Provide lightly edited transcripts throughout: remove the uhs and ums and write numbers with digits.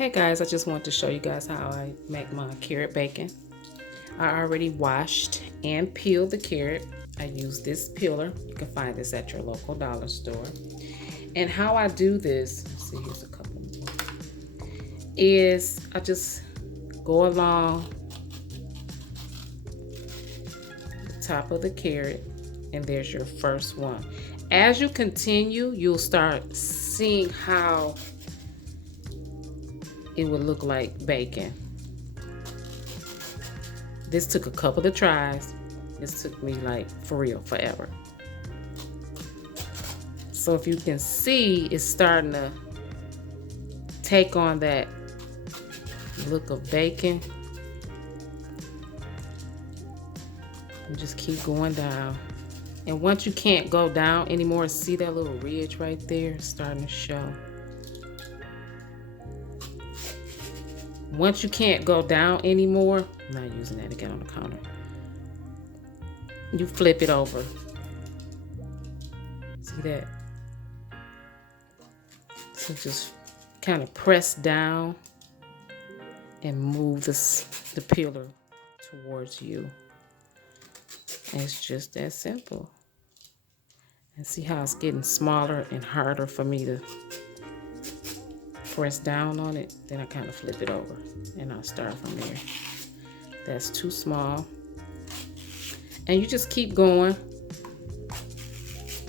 Hey guys, I just want to show you guys how I make my carrot bacon. I already washed and peeled the carrot. I use this peeler. You can find this at your local dollar store. And how I do this, let's see, here's a couple more, is I just go along the top of the carrot, and there's your first one. As you continue, you'll start seeing how it would look like bacon. This took a couple of tries. This took me like for real forever. So if you can see, it's starting to take on that look of bacon. And just keep going down. And once you can't go down anymore, see that little ridge right there starting to show. Once you can't go down anymore, I'm not using that again on the counter. You flip it over. See that? So just kind of press down and move the peeler towards you. And it's just that simple. And see how it's getting smaller and harder for me to press down on it. Then I kind of flip it over and I'll start from there. That's too small. And you just keep going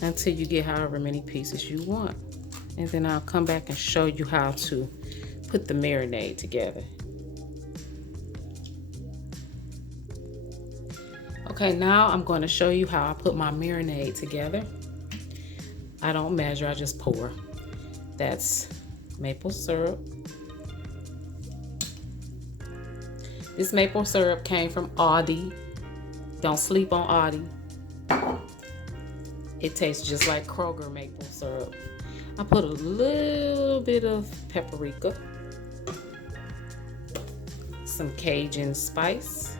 until you get however many pieces you want. And then I'll come back and show you how to put the marinade together. Okay, now I'm going to show you how I put my marinade together. I don't measure, I just pour. That's maple syrup. This maple syrup came from Aldi. Don't sleep on Aldi. It tastes just like Kroger maple syrup. I put a little bit of paprika, some Cajun spice,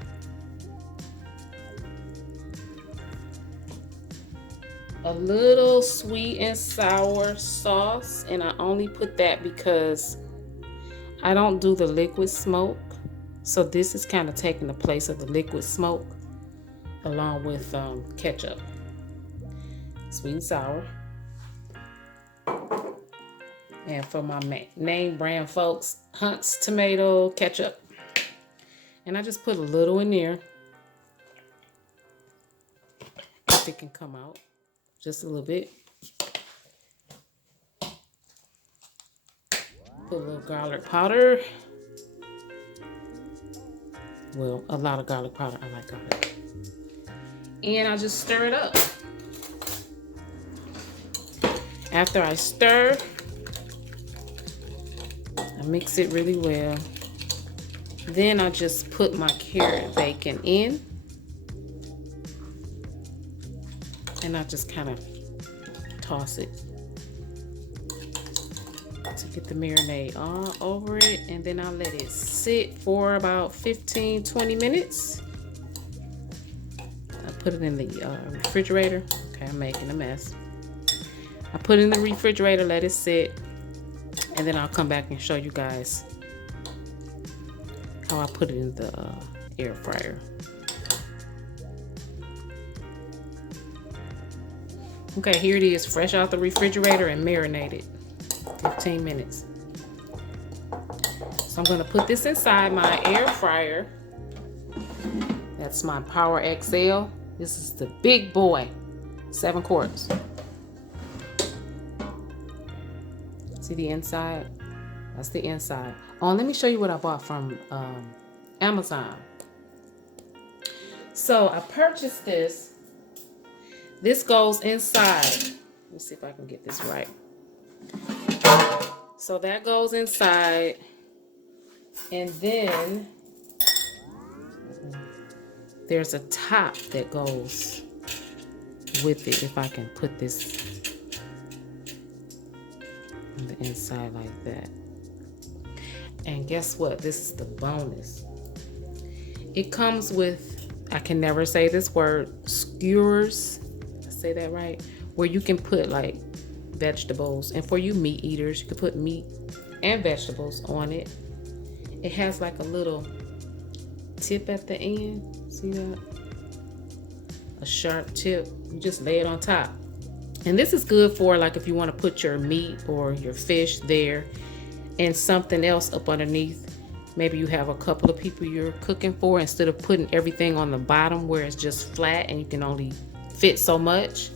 a little sweet and sour sauce, and I only put that because I don't do the liquid smoke. So this is kind of taking the place of the liquid smoke, along with ketchup, sweet and sour. And for my name brand folks, Hunt's tomato ketchup. And I just put a little in there, if it can come out, just a little bit. Put a little garlic powder. Well, a lot of garlic powder. I like garlic. And I just stir it up. After I stir, I mix it really well. Then I just put my carrot bacon in. And I just kind of toss it to get the marinade all over it. And then I'll let it sit for about 15-20 minutes. I put it in the refrigerator. Okay, I'm making a mess. I put it in the refrigerator, let it sit, and then I'll come back and show you guys how I put it in the air fryer. Okay, here it is, fresh out the refrigerator and marinated. 15 minutes. So I'm gonna put this inside my air fryer. That's my Power XL. This is the big boy, 7 quarts. See the inside? That's the inside. Oh, let me show you what I bought from Amazon. So I purchased this. This goes inside. Let me see if I can get this right. So that goes inside. And then there's a top that goes with it, if I can put this on the inside like that. And guess what? This is the bonus. It comes with, I can never say this word, skewers. Did I say that right? Where you can put like vegetables. And for you meat eaters, you can put meat and vegetables on it. It has like a little tip at the end. See that? A sharp tip. You just lay it on top. And this is good for like if you want to put your meat or your fish there and something else up underneath. Maybe you have a couple of people you're cooking for, instead of putting everything on the bottom where it's just flat and you can only fit so much.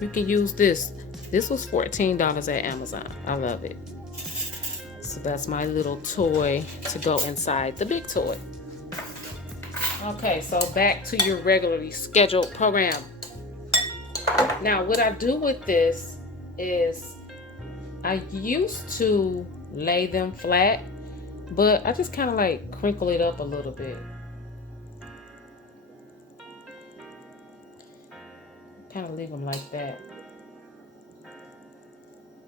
You can use this. This was $14 at Amazon. I love it. So that's my little toy to go inside the big toy. Okay, so back to your regularly scheduled program. Now, what I do with this is I used to lay them flat, but I just kind of like crinkle it up a little bit. Kind of leave them like that.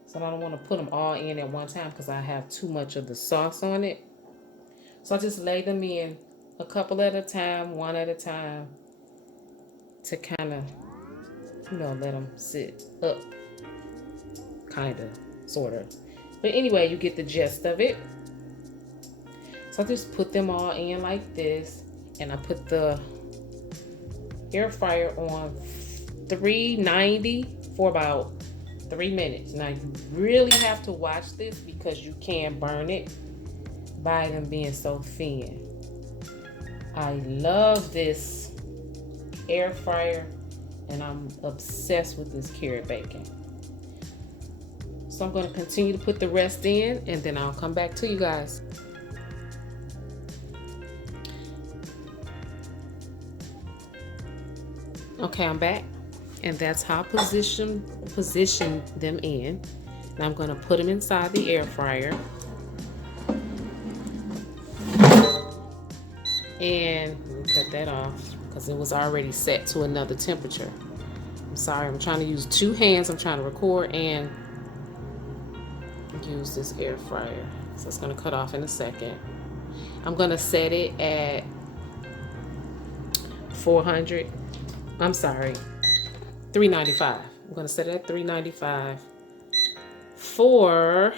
So I don't want to put them all in at one time because I have too much of the sauce on it. So I just lay them in a couple at a time, one at a time, to kind of, you know, let them sit up. Kind of, sort of. But anyway, you get the gist of it. So I just put them all in like this, and I put the air fryer on 390 for about 3 minutes. Now you really have to watch this because you can burn it by them being so thin. I love this air fryer and I'm obsessed with this carrot bacon. So I'm going to continue to put the rest in and then I'll come back to you guys. Okay, I'm back. And that's how I position them in. And I'm going to put them inside the air fryer. And let me cut that off because it was already set to another temperature. I'm sorry, I'm trying to use two hands. I'm trying to record and use this air fryer. So it's going to cut off in a second. I'm going to set it at 395. I'm going to set it at 395 for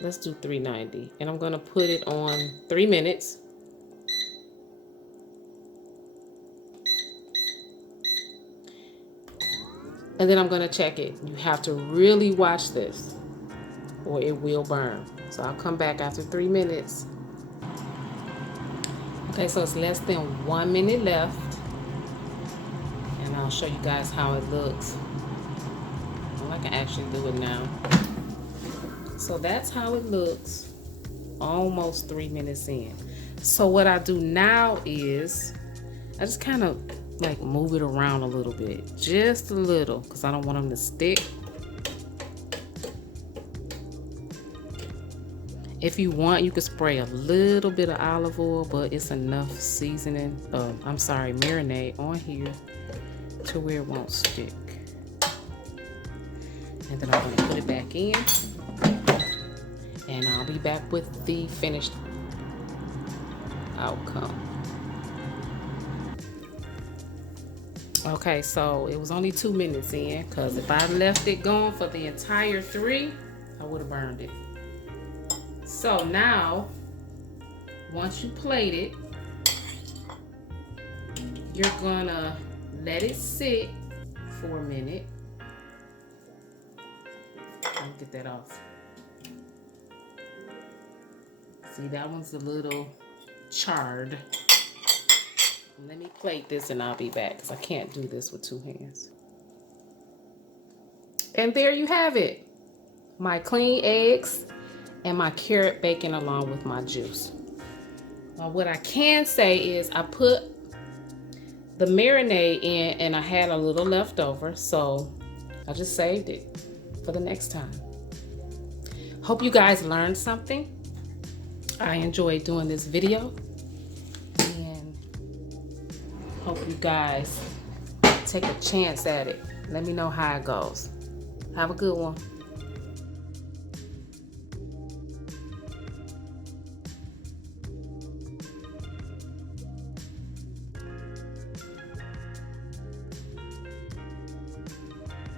let's do 390, and I'm going to put it on 3 minutes. And then I'm going to check it. You have to really watch this or it will burn. So I'll come back after 3 minutes. Okay, so it's less than 1 minute left. And I'll show you guys how it looks. Well, I can actually do it now. So that's how it looks almost 3 minutes in. So what I do now is I just kind of like move it around a little bit, just a little, because I don't want them to stick. If you want, you could spray a little bit of olive oil, but it's enough seasoning, marinade on here to where it won't stick. And then I'm going to put it back in. And I'll be back with the finished outcome. Okay, so it was only 2 minutes in, because if I left it going for the entire 3, I would have burned it. So now, once you plate it, you're gonna let it sit for a minute. Let me get that off. See, that one's a little charred. Let me plate this and I'll be back because I can't do this with 2 hands. And there you have it. My clean eggs and my carrot bacon along with my juice. Now what I can say is I put the marinade in and I had a little left over, so I just saved it for the next time. Hope you guys learned something. I enjoyed doing this video. Hope you guys take a chance at it. Let me know how it goes. Have a good one.